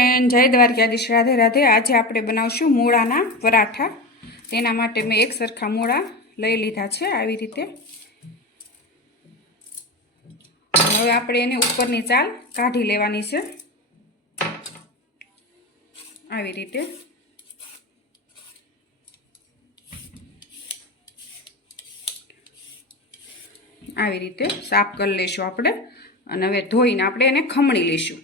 Friend, જય દ્વારકાધીશ, રાધે રાધે। આજે આપણે બનાવશું મૂળાના પરાઠા। તેના માટે મેં એક સરખા મૂળા લઈ લીધા છે આવી રીતે। હવે આપણે એને ઉપરની ચાલ કાઢી લેવાની છે આવી રીતે। આવી રીતે સાફ કરી લેશું આપણે અને હવે ધોઈને આપણે એને ખમણી લેશું।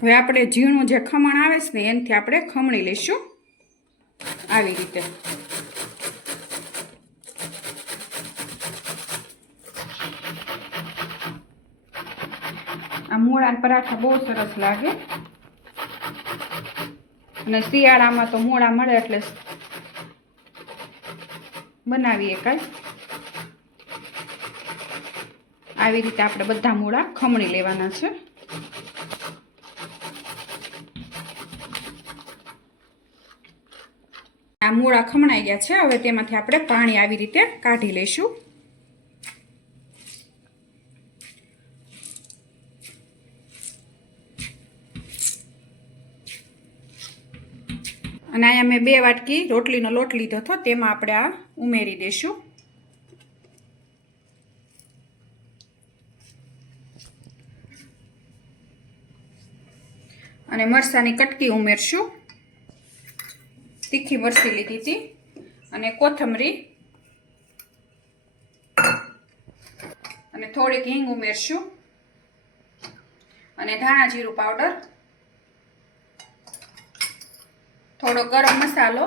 હવે આપણે ઝીણું જે ખમણ આવે છે ને એનાથી આપણે ખમણી લઈશું આવી રીતે। આ મૂળાના પરાઠા બહુ સરસ લાગે અને શિયાળામાં તો મૂળા મળે એટલે બનાવીએ કાંઈ। આવી રીતે આપણે બધા મૂળા ખમણી લેવાના છે। આ મૂળા ખમણાઈ ગયા છે। હવે તેમાંથી આપણે પાણી આવી રીતે કાઢી લઈશું। અને અહીંયા મેં 2 વાટકી રોટલીનો લોટ લીધો હતો, તેમાં આપણે આ ઉમેરી દઈશું। અને મરચાંની કટકી ઉમેરશું, તીખી મરચી લીધી હતી, અને કોથમરી અને થોડીક હિંગ ઉમેરશું, અને ધાણા જીરું પાવડર, થોડો ગરમ મસાલો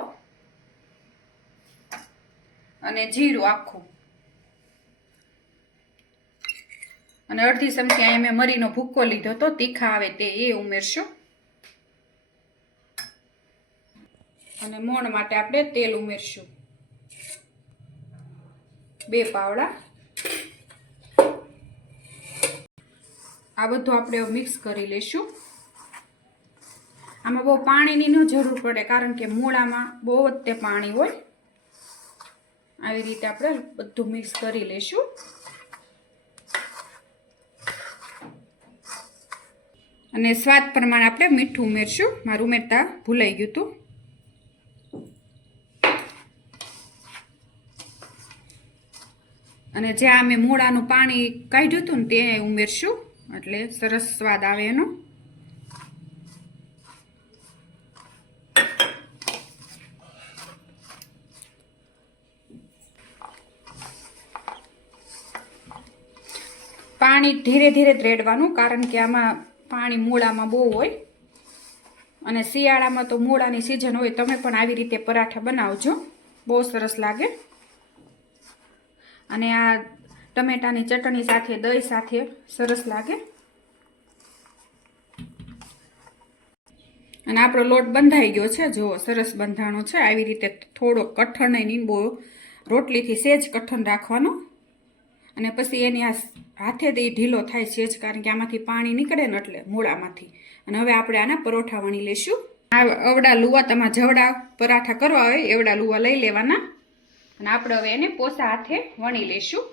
અને જીરું આખું, અને અડધી ચમચી અહીંયા મેં મરીનો ભૂક્કો લીધો હતો, તીખા આવે તે એ ઉમેરશું। અને મોણ માટે આપણે તેલ ઉમેરશું 2 પાવડા। આ બધું આપણે મિક્સ કરી લઈશું। આમાં બહુ પાણીની ન જરૂર પડે, કારણ કે મૂળામાં બહુ જ તે પાણી હોય। આવી રીતે આપણે બધું મિક્સ કરી લઈશું। અને સ્વાદ પ્રમાણે આપણે મીઠું ઉમેરશું, મારું ઉમેરતા ભૂલાઈ ગયું હતું। અને જ્યાં અમે મૂળાનું પાણી કાઢ્યું હતું ને તે ઉમેરશું, એટલે સરસ સ્વાદ આવે એનો। પાણી ધીરે ધીરે જ રેડવાનું, કારણ કે આમાં પાણી મૂળામાં બહુ હોય, અને શિયાળામાં તો મૂળાની સિઝન હોય। તમે પણ આવી રીતે પરાઠા બનાવજો, બહુ સરસ લાગે। અને આ ટમેટાની ચટણી સાથે, દહીં સાથે સરસ લાગે। અને આપણો લોટ બંધાઈ ગયો છે, જુઓ સરસ બંધાણો છે। આવી રીતે થોડો કઠણ નહીં, બહુ રોટલીથી સેજ કઠણ રાખવાનો, અને પછી એની આ હાથેથી ઢીલો થાય સેજ, કારણ કે આમાંથી પાણી નીકળે ને એટલે મૂળામાંથી। અને હવે આપણે આના પરોઠા વણી લઈશું। આ અવડા લુવા, તમારે જવડા પરાઠા કરવા હોય એવડા લુવા લઈ લેવાના, અને આપણે હવે એને પોસા હાથે વણી લઈશું।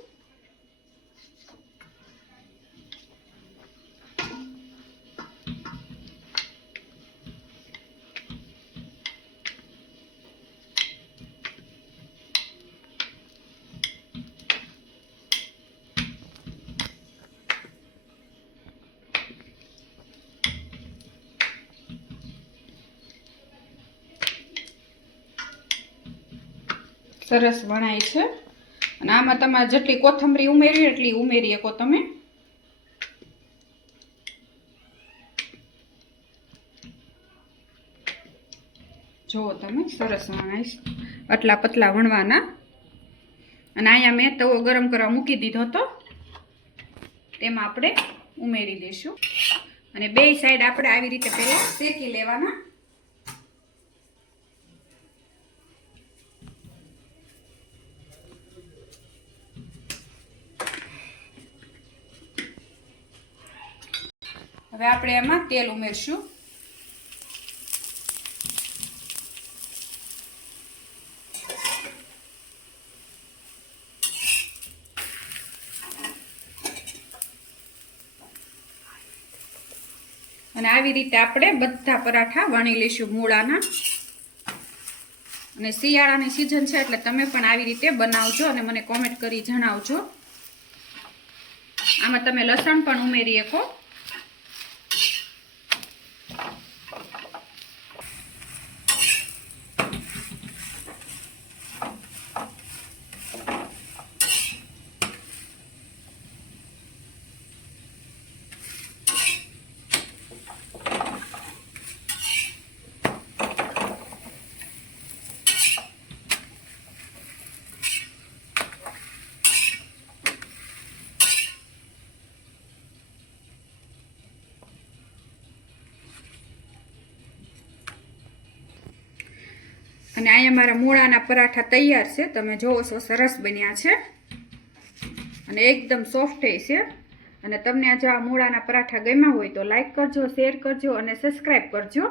સરસ વણાય છે, અને આમાં તમારે જેટલી કોથમરી ઉમેરવી એટલી ઉમેરી શકો તમે। જુઓ તમે, સરસ વણાય, આટલા પતલા વણવાના। અને અહીંયા મેં તવો ગરમ કરવા મૂકી દીધો હતો, તેમાં આપણે ઉમેરી દઈશું, અને 2 સાઈડ આપણે આવી રીતે પહેલા શેકી લેવાના। હવે આપણે એમાં તેલ ઉમેરશું, અને આવી રીતે આપણે બધા પરાઠા વણી લઈશું મૂળાના. અને શિયાળાની સિઝન છે એટલે તમે પણ આવી રીતે બનાવજો અને મને કોમેન્ટ કરી જણાવજો. આમાં તમે લસણ પણ ઉમેરી શકો. અને અહીંયા મારા મૂળાના પરાઠા તૈયાર છે. તમે જોવો છો સરસ બન્યા છે અને એકદમ સોફ્ટ છે. અને તમને જો આ મૂળાના પરાઠા ગમ્યા હોય તો લાઈક કરજો, શેર કરજો અને સબસ્ક્રાઈબ કરજો.